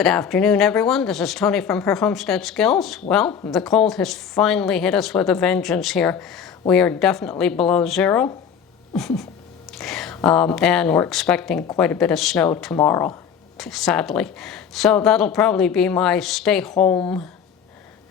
Good afternoon, everyone. This is Tony from Her Homestead Skills. Well, the cold has finally hit us with a vengeance here. We are definitely below zero, and we're expecting quite a bit of snow tomorrow, sadly. So that'll probably be my stay home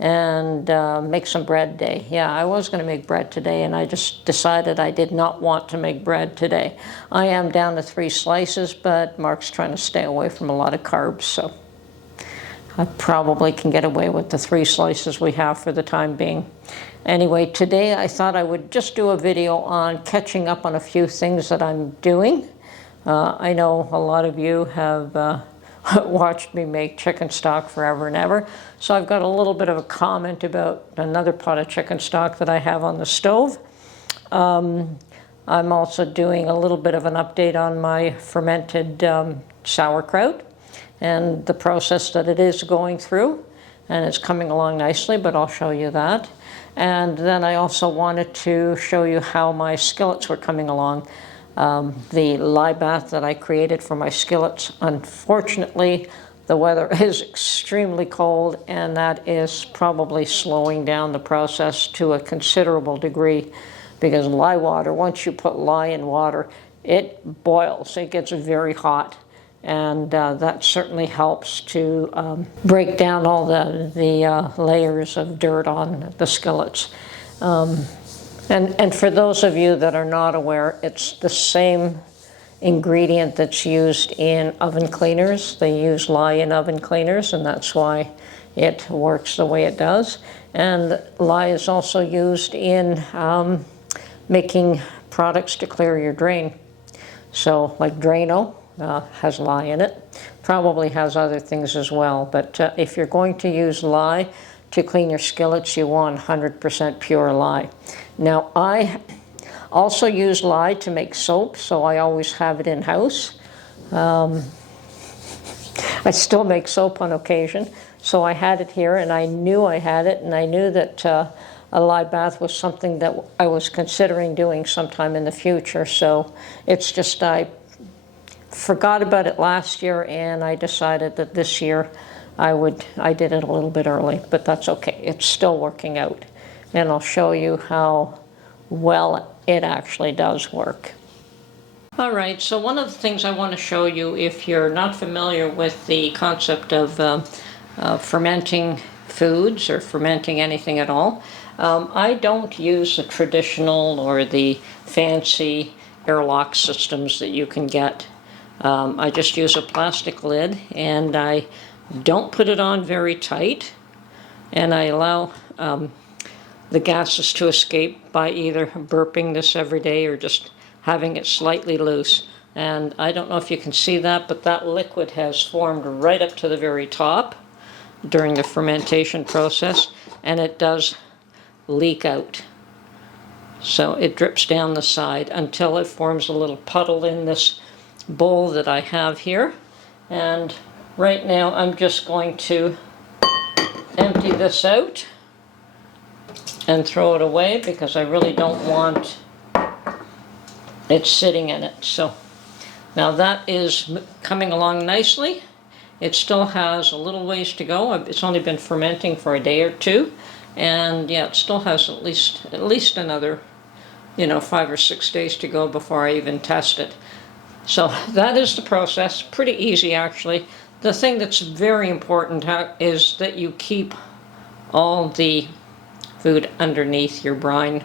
and make some bread day. Yeah, I was going to make bread today, and I just decided I did not want to make bread today. I am down to 3 slices, but Mark's trying to stay away from a lot of carbs, so I probably can get away with the 3 slices we have for the time being. Anyway, today I thought I would just do a video on catching up on a few things that I'm doing. I know a lot of you have watched me make chicken stock forever and ever, so I've got a little bit of a comment about another pot of chicken stock that I have on the stove. I'm also doing a little bit of an update on my fermented sauerkraut and the process that it is going through, and it's coming along nicely, but I'll show you that. And then I also wanted to show you how my skillets were coming along. The lye bath that I created for my skillets, unfortunately the weather is extremely cold, and that is probably slowing down the process to a considerable degree, because lye water, once you put lye in water, it boils, it gets very hot. And that certainly helps to break down all the layers of dirt on the skillets. And for those of you that are not aware, it's the same ingredient that's used in oven cleaners. They use lye in oven cleaners, and that's why it works the way it does. And lye is also used in making products to clear your drain. So like Drano has lye in it, probably has other things as well, but if you're going to use lye to clean your skillets, you want 100% pure lye. Now, I also use lye to make soap, so I always have it in house. I still make soap on occasion, so I had it here, and I knew I had it, and I knew that a lye bath was something that I was considering doing sometime in the future. So it's just I forgot about it last year, and I decided that this year I did it a little bit early, but that's okay. It's still working out, and I'll show you how well it actually does work. All right, so one of the things I want to show you, if you're not familiar with the concept of fermenting foods or fermenting anything at all, I don't use the traditional or the fancy airlock systems that you can get. I just use a plastic lid, and I don't put it on very tight, and I allow the gases to escape by either burping this every day or just having it slightly loose. And I don't know if you can see that, but that liquid has formed right up to the very top during the fermentation process, and it does leak out. So it drips down the side until it forms a little puddle in this bowl that I have here. And right now I'm just going to empty this out and throw it away, because I really don't want it sitting in it. So now that is coming along nicely. It still has a little ways to go. It's only been fermenting for a day or two, and yeah, it still has at least another 5 or 6 days to go before I even test it. So that is the process. Pretty easy, actually. The thing that's very important is that you keep all the food underneath your brine,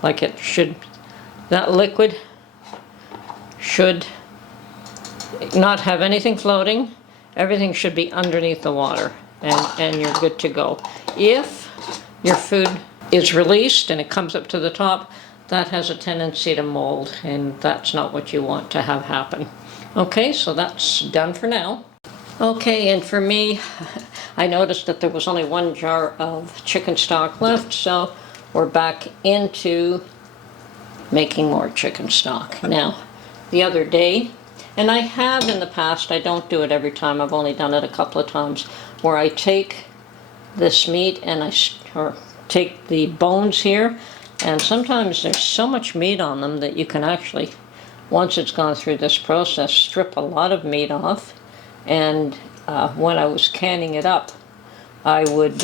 like it should. That liquid should not have anything floating. Everything should be underneath the water, and you're good to go. If your food is released and it comes up to the top, that has a tendency to mold, and that's not what you want to have happen. Okay, so that's done for now. Okay, and for me, I noticed that there was only 1 jar of chicken stock left, so we're back into making more chicken stock. Now, the other day, and I have in the past, I don't do it every time, I've only done it a couple of times, where I take this meat and I take the bones here, and sometimes there's so much meat on them that you can actually, once it's gone through this process, strip a lot of meat off, and when I was canning it up, I would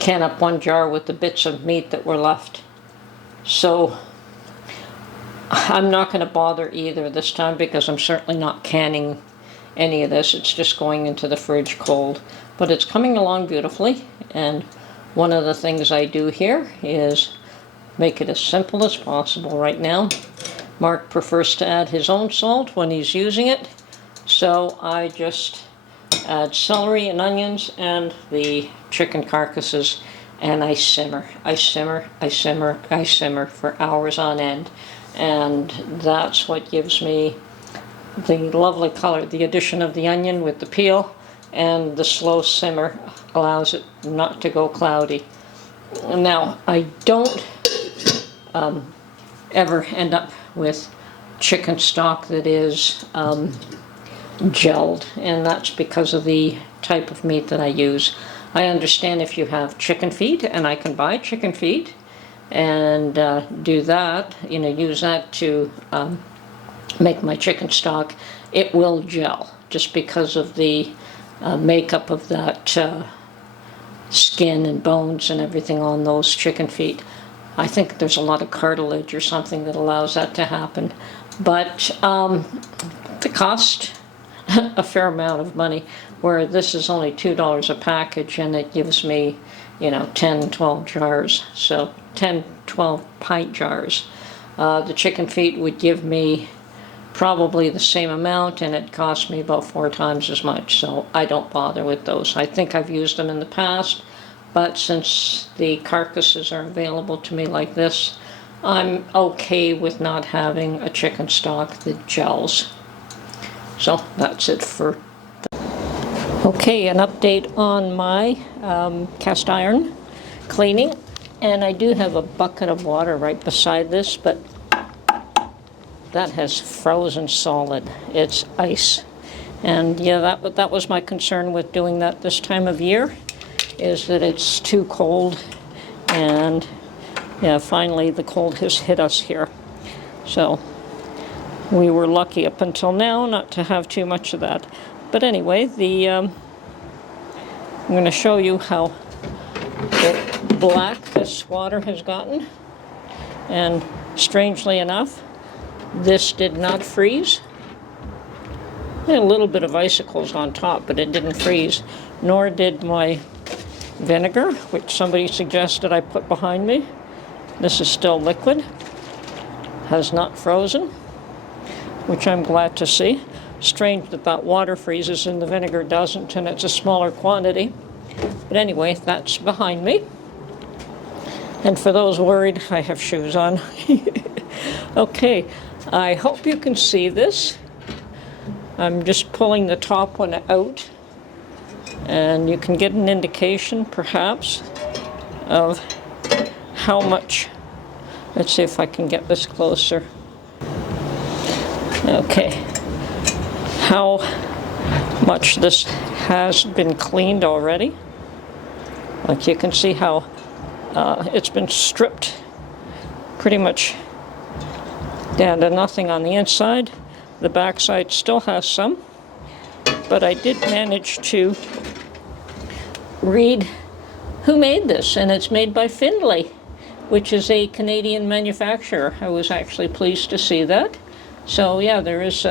can up one jar with the bits of meat that were left. So I'm not going to bother either this time, because I'm certainly not canning any of this. It's just going into the fridge cold. But it's coming along beautifully, and one of the things I do here is make it as simple as possible right now. Mark prefers to add his own salt when he's using it, so I just add celery and onions and the chicken carcasses, and I simmer. I simmer, I simmer, I simmer for hours on end, and that's what gives me the lovely color. The addition of the onion with the peel and the slow simmer allows it not to go cloudy. Now, I don't ever end up with chicken stock that is gelled, and that's because of the type of meat that I use. I understand if you have chicken feet, and I can buy chicken feet and do that, use that to make my chicken stock, it will gel just because of the makeup of that skin and bones and everything on those chicken feet. I think there's a lot of cartilage or something that allows that to happen. But it costs a fair amount of money, where this is only $2 a package, and it gives me, 10, 12 jars. So 10, 12 pint jars. The chicken feet would give me probably the same amount, and it cost me about 4 times as much, so I don't bother with those. I think I've used them in the past, but since the carcasses are available to me like this, I'm okay with not having a chicken stock that gels. So that's it for okay, an update on my cast iron cleaning, and I do have a bucket of water right beside this, but that has frozen solid. It's ice. And yeah, that was my concern with doing that this time of year, is that it's too cold, and yeah, finally the cold has hit us here. So we were lucky up until now not to have too much of that. But anyway, I'm going to show you how black this water has gotten, and strangely enough, this did not freeze. Had a little bit of icicles on top, but it didn't freeze, nor did my vinegar, which somebody suggested I put behind me. This is still liquid, has not frozen, which I'm glad to see. Strange that water freezes and the vinegar doesn't, and it's a smaller quantity. But anyway, that's behind me. And for those worried, I have shoes on. Okay, I hope you can see this. I'm just pulling the top one out, and you can get an indication, perhaps, of how much. Let's see if I can get this closer. Okay, how much this has been cleaned already. Like, you can see how it's been stripped pretty much down to nothing on the inside. The backside still has some, but I did manage to read who made this, and it's made by Findlay, which is a Canadian manufacturer. I was actually pleased to see that. So yeah, there is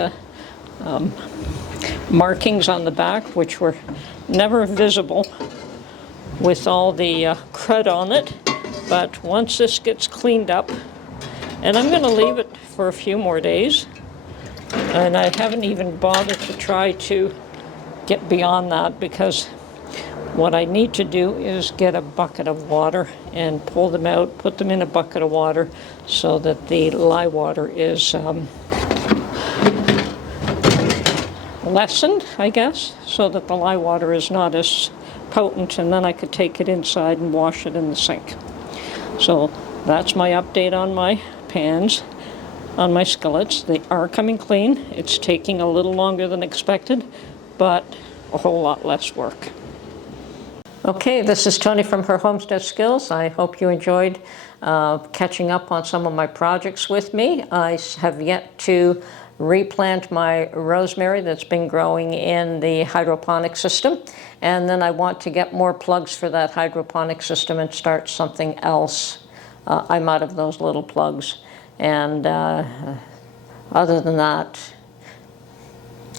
markings on the back which were never visible with all the crud on it, but once this gets cleaned up, and I'm going to leave it for a few more days, and I haven't even bothered to try to get beyond that, because what I need to do is get a bucket of water and pull them out, put them in a bucket of water so that the lye water is lessened, I guess, so that the lye water is not as potent, and then I could take it inside and wash it in the sink. So that's my update on my pans, on my skillets. They are coming clean. It's taking a little longer than expected, but a whole lot less work. Okay, this is Tony from Her Homestead Skills. I hope you enjoyed catching up on some of my projects with me. I have yet to replant my rosemary that's been growing in the hydroponic system. And then I want to get more plugs for that hydroponic system and start something else. I'm out of those little plugs. And other than that,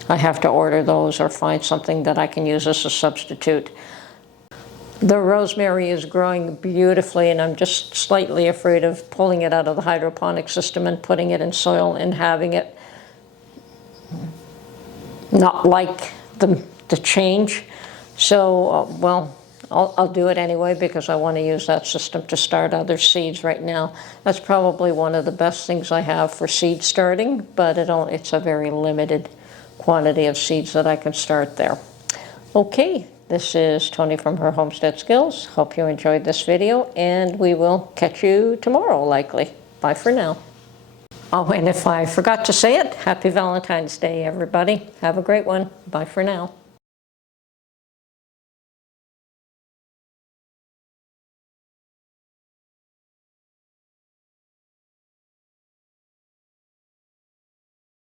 I have to order those or find something that I can use as a substitute. The rosemary is growing beautifully, and I'm just slightly afraid of pulling it out of the hydroponic system and putting it in soil and having it not like the change. So, well, I'll do it anyway because I want to use that system to start other seeds right now. That's probably one of the best things I have for seed starting, but it's a very limited quantity of seeds that I can start there. Okay, this is Tony from Her Homestead Skills. Hope you enjoyed this video, and we will catch you tomorrow likely. Bye for now. Oh, and if I forgot to say it, happy Valentine's Day, everybody. Have a great one. Bye for now.